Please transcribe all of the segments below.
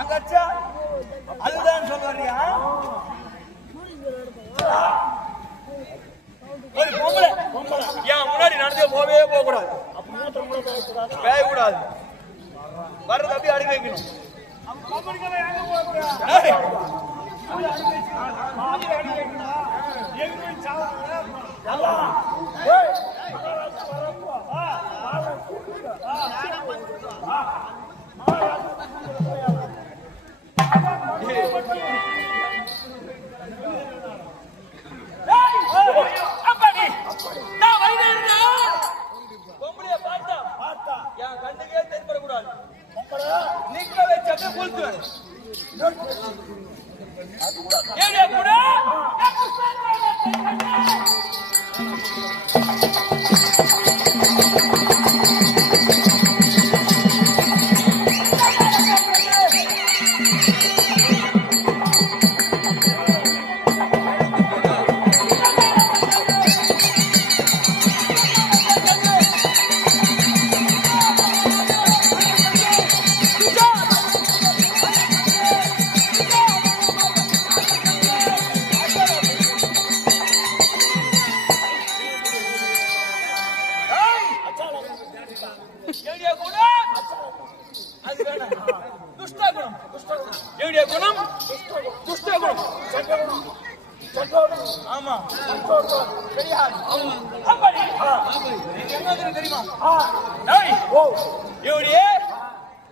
அங்கச்சா அதுதான் சொல்றியா? ஒரு பொம்பளை என் முன்னாடி நடந்தே போகவே போக கூடாது, பேய கூடாது, வர்றது அப்படியே அடி வைக்கணும். பொம்பளைய பார்த்தா என் கண்ணுக்கே தென்படக்கூடாது, நிக்க வச்சு கொளுத்து கூட தெரியுமா?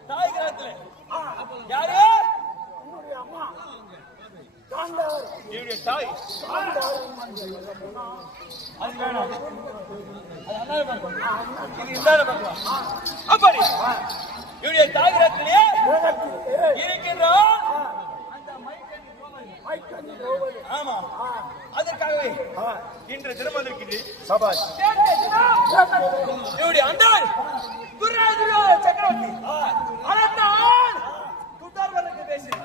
தாய் கிரகத்துல யாரு தாய் அது வேணும், அப்படி இவருடைய தாய் கிரகத்திலே இருக்கின்ற ஆமா, அதற்காகவே இன்று தினம் இருக்கின்ற இவருடைய அண்டான் சக்கரவர்த்தி அனந்தான் துட்டார்வனுக்கு பேசுகிறேன்.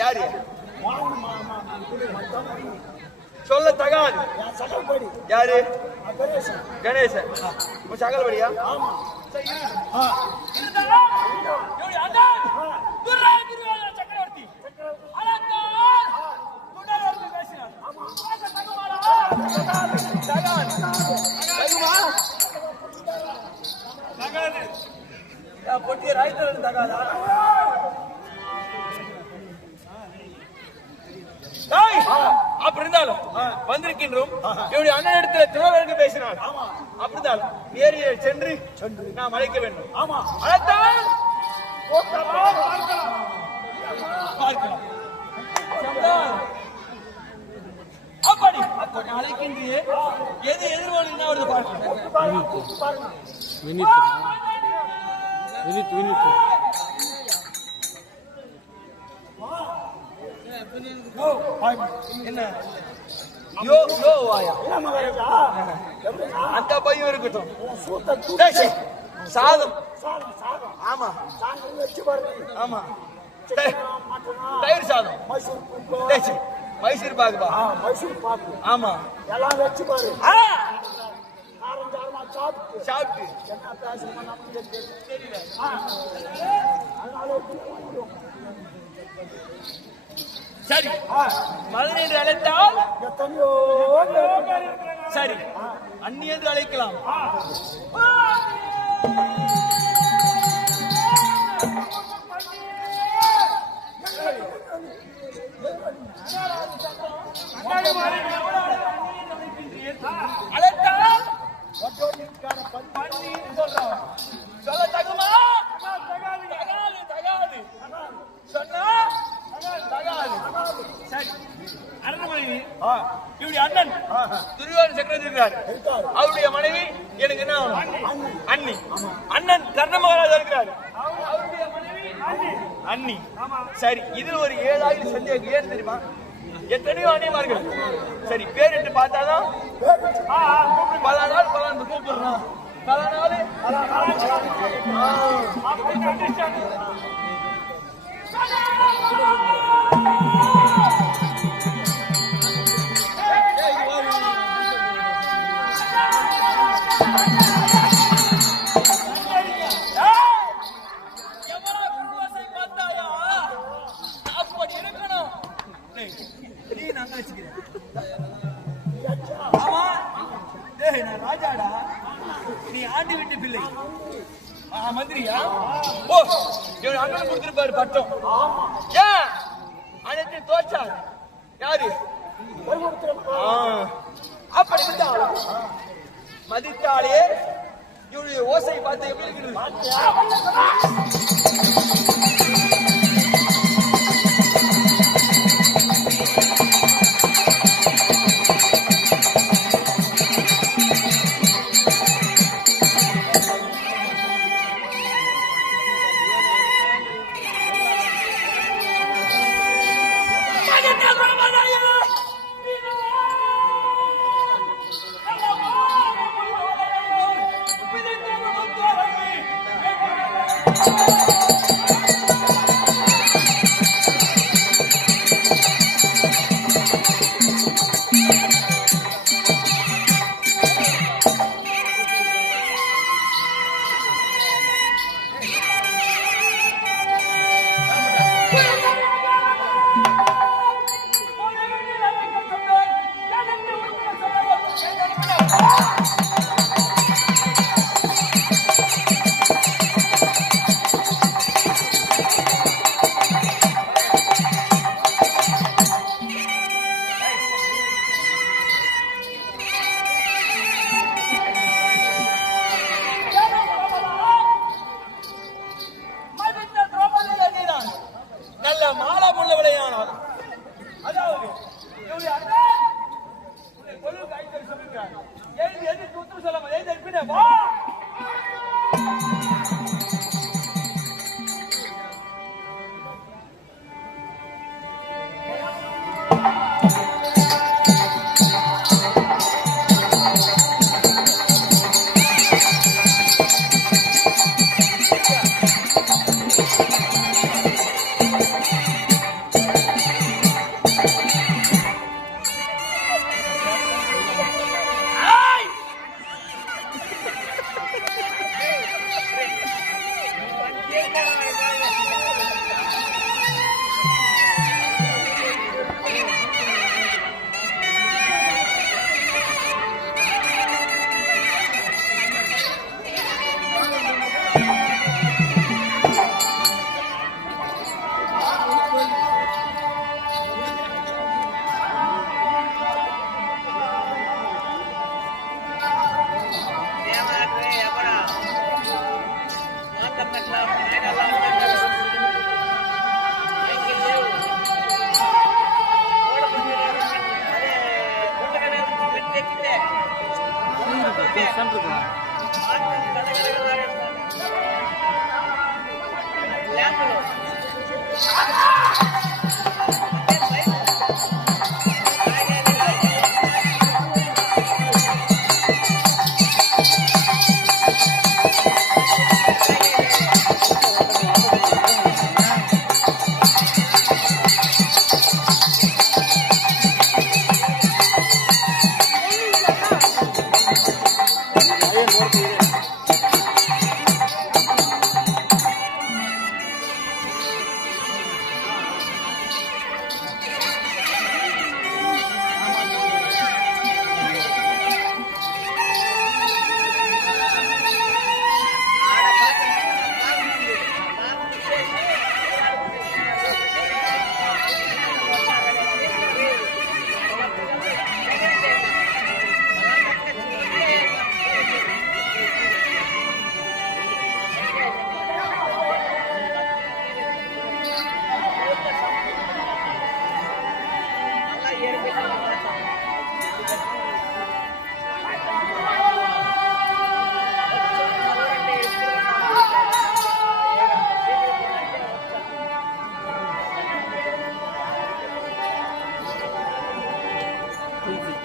யாரு சொல்ல தகாது, யாரு கணேசன் சகல்படியா? சக்கரவர்த்தி பொட்டிய ராய்த்தல் தகாதா? அப்படி இருந்தாலும் வந்திருக்கின்றோம், இவருடைய அண்ணன் இடத்துல திருவாரூருக்கு பேசினார். அப்படிதான் ஏரியை சென்று நாம் அழைக்க வேண்டும். அழைத்தால் பார்க்கலாம். அப்படி அழைக்கின்றே எது எதிர்வாளினா அவரது பார்க்கலாம். என்ன அந்த பையன் இருக்கட்டும், சாதம் ஆமா ஆமா தயிர் சாதம், மைசூர் பாக்குப்பா ஆமா எல்லாம் வச்சு பாரு, சாப்பிட்டு சரி மதன் என்று அழைத்தால் சரி, அண்ணி என்று அழைக்கலாம். அழைத்தால் சொல்ல தகுமா? தகாது சொன்னா தகாது. சரி, அரண்மனைவி இவருடைய அண்ணன் துரியோதன சக்கரவர்த்தி இருக்கிறார். அவருடைய மனைவி எனக்கு என்ன அண்ணி, அண்ணன் கர்ண மகாராஜா இருக்கிறார். அவருடைய மனைவி அண்ணி. சரி, இதுல ஒரு 7,000 சந்தேகம். ஏன் தெரியுமா? எத்தனையோ அண்ணிமார்கள். சரி, பேரிட்டு பார்த்தாதான் பல நாள் பல கூப்பிடுறான். பல நாள் ராஜாடா, நீ ஆண்டி வீட்டு பிள்ளை. மந்திரியா? ஓ, அண்ணன் கொடுத்திருப்பாரு பட்டம். ஏன் அனைத்து தோற்றார் யாரு? அப்படி மதித்தாலே இவருடைய ஓசை பார்த்து எப்படி இருக்கிறது?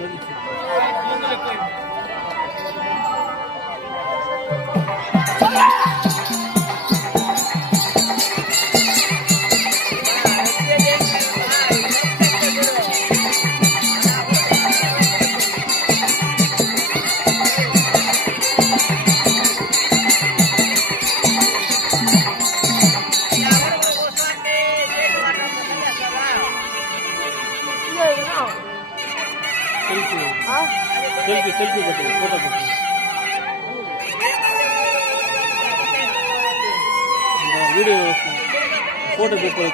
உங்களுக்கு செல்ஃபி போட்டு ஃபோட்டோ போட்டு வீடியோ ஃபோட்டோ போட்டு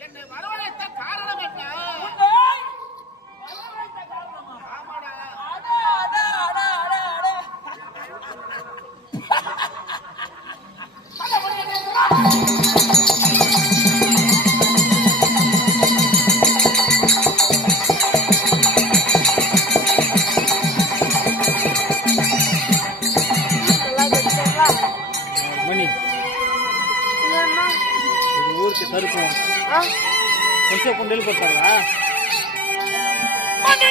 என்னை வரவழைத்த காரணம் என்ன? மணி இது ஊருக்கு தருப்போம் கொஞ்சம் கொண்டு போட்டாங்களா மணி